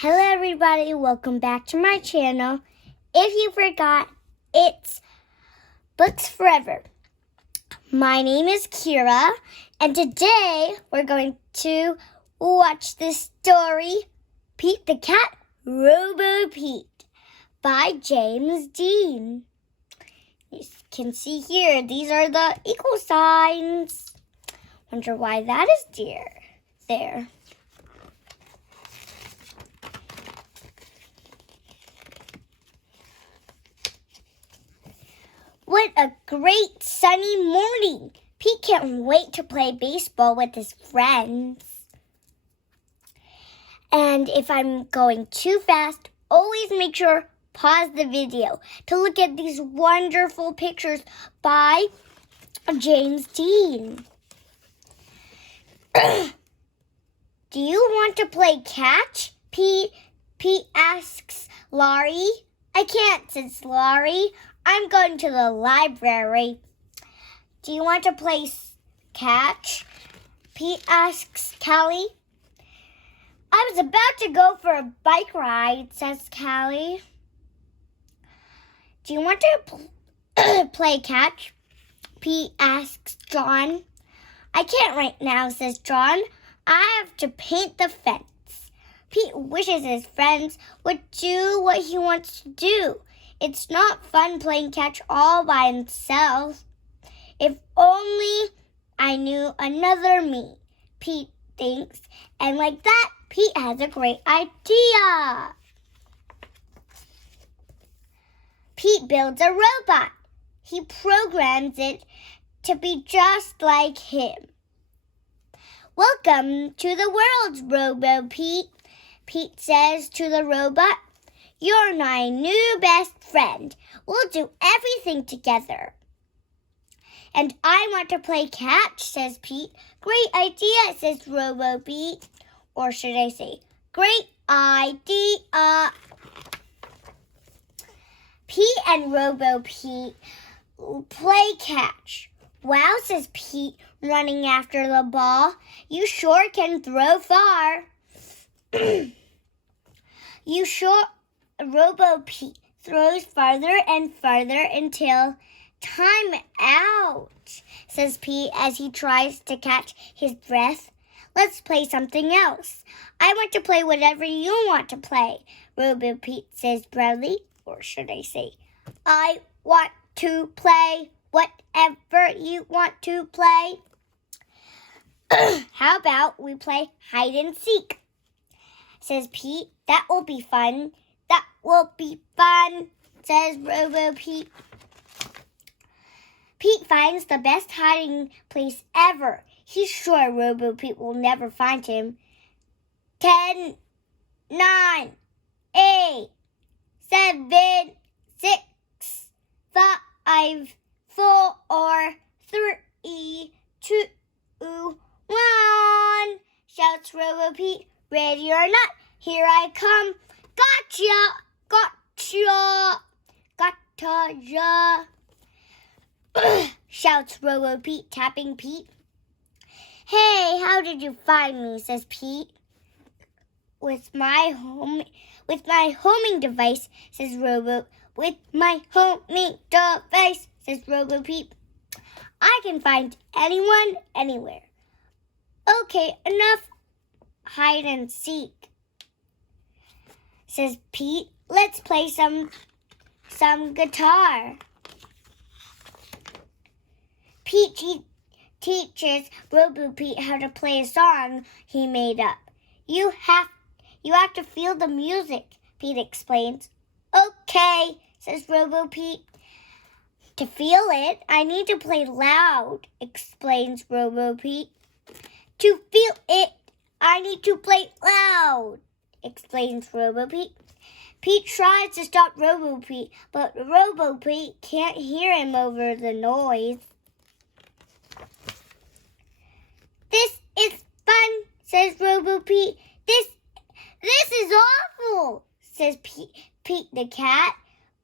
Hello everybody, welcome back to my channel. If you forgot, it's Books Forever. My name is Kira, and today we're going to watch the story, Pete the Cat, Robo Pete, by James Dean. You can see here, these are the equal signs. Wonder why that is there. What a great sunny morning! Pete can't wait to play baseball with his friends. And if I'm going too fast, always make sure pause the video to look at these wonderful pictures by James Dean. Do you want to play catch? Pete asks Laurie. I can't, says Laurie. I'm going to the library. Do you want to play catch? Pete asks Callie. I was about to go for a bike ride, says Callie. Do you want to play catch? Pete asks John. I can't right now, says John. I have to paint the fence. Pete wishes his friends would do what he wants to do. It's not fun playing catch all by himself. If only I knew another me, Pete thinks. And like that, Pete has a great idea. Pete builds a robot. He programs it to be just like him. Welcome to the world, Robo Pete, Pete says to the robot. You're my new best friend. We'll do everything together. And I want to play catch, says Pete. Great idea, says Robo Pete. Or should I say, great idea. Pete and Robo Pete play catch. Wow, says Pete, running after the ball. You sure can throw far. Robo Pete throws farther and farther until time out, says Pete as he tries to catch his breath. Let's play something else. I want to play whatever you want to play, Robo Pete says proudly. Or should I say, I want to play whatever you want to play. How about we play hide and seek, says Pete. That will be fun. That will be fun, says Robo Pete. Pete finds the best hiding place ever. He's sure Robo Pete will never find him. 10, 9, 8, 7, 6, 5, 4, 3, 2, 1, shouts Robo Pete. Ready or not, here I come. Gotcha, shouts Robo Pete, tapping Pete. Hey, how did you find me, says Pete. With my homing device, says Robo. With my homing device, says Robo Pete. I can find anyone, anywhere. Okay, enough hide and seek, says Pete. Let's play some guitar. Pete teaches Robo Pete how to play a song he made up. You have to feel the music, Pete explains. Okay, says Robo Pete. To feel it, I need to play loud, explains Robo Pete. To feel it, I need to play loud, explains Robo Pete. Pete tries to stop Robo Pete, but Robo Pete can't hear him over the noise. This is fun, says Robo Pete. This is awful, says Pete the cat.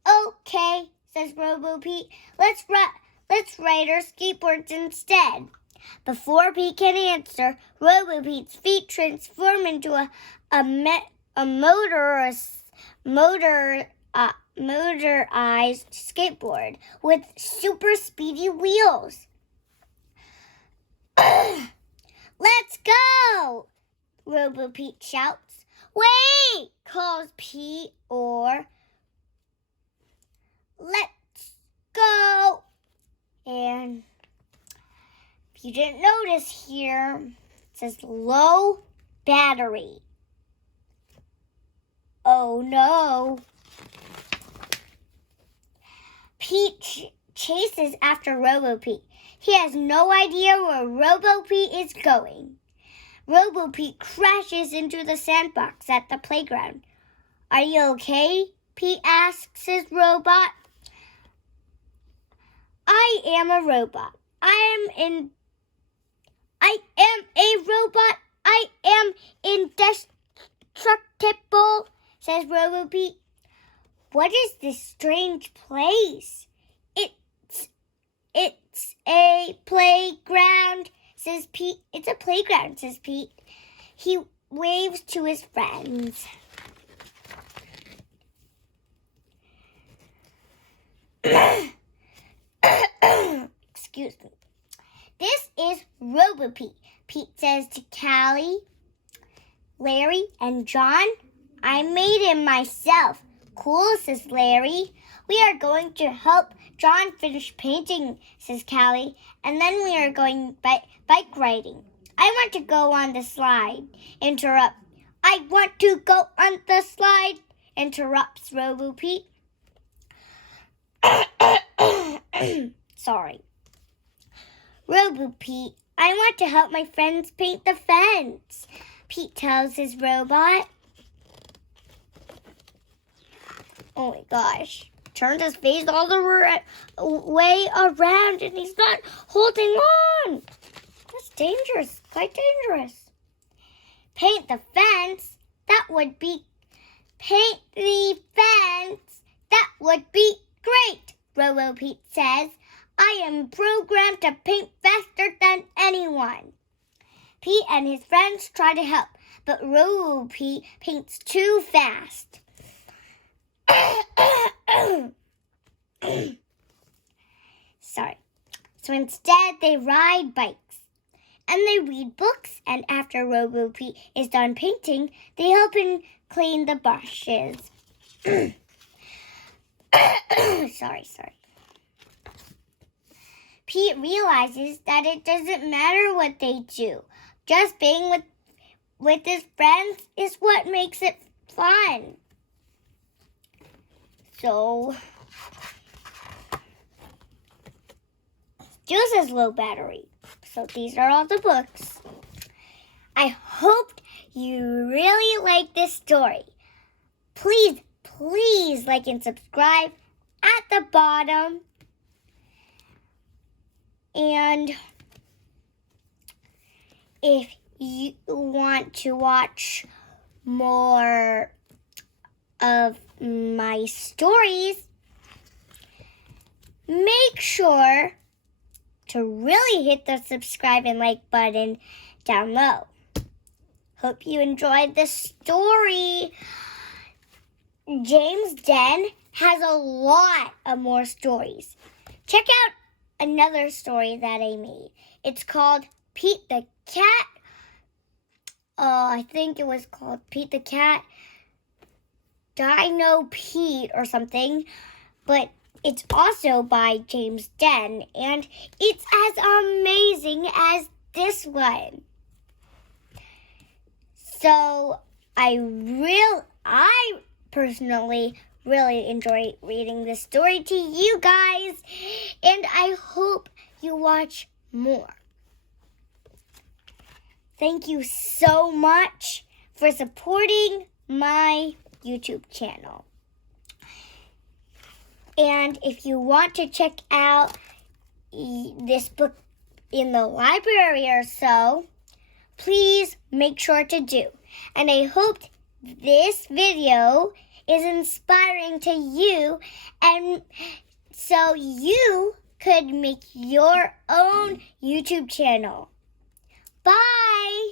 Okay, says Robo Pete. Let's ride our skateboards instead. Before Pete can answer, Robo Pete's feet transform into a a motorized skateboard with super speedy wheels. Let's go! Robo Pete shouts. Wait! Calls Pete, or let's go! And if you didn't notice here, it says low battery. Oh no. Pete chases after Robo Pete. He has no idea where Robo Pete is going. Robo Pete crashes into the sandbox at the playground. Are you okay? Pete asks his robot. I am a robot. I am a robot. I am indestructible, says Robo Pete. What is this strange place? It's a playground, says Pete. It's a playground, says Pete. He waves to his friends. Excuse me. This is Robo Pete. Pete says to Callie, Larry, and John, I made him myself. Cool, says Larry. We are going to help John finish painting, says Callie, and then we are going bike riding. I want to go on the slide. I want to go on the slide, interrupts Robo Pete. Sorry. Robo Pete, I want to help my friends paint the fence, Pete tells his robot. Oh my gosh. Turns his face all the way around and he's not holding on. That's dangerous. Quite dangerous. Paint the fence? Paint the fence? That would be great, Robo Pete says. I am programmed to paint faster than anyone. Pete and his friends try to help, but Robo Pete paints too fast. Sorry. So instead, they ride bikes and they read books. And after Robo Pete is done painting, they help him clean the brushes. Sorry. Pete realizes that it doesn't matter what they do. Just being with his friends is what makes it fun. So, still says low battery. So these are all the books. I hope you really like this story. Please like and subscribe at the bottom. And if you want to watch more of my stories, make sure to really hit the subscribe and like button down low. Hope you enjoyed the story. James Den has a lot of more stories. Check out another story that I made. It's called Pete the Cat. I think it was called Pete the Cat, Dino Pete or something. But it's also by James Den, and it's as amazing as this one. So I personally really enjoy reading this story to you guys, and I hope you watch more. Thank you so much for supporting my YouTube channel. And if you want to check out this book in the library or so, please make sure to do. And I hope this video is inspiring to you, and so you could make your own YouTube channel. Bye!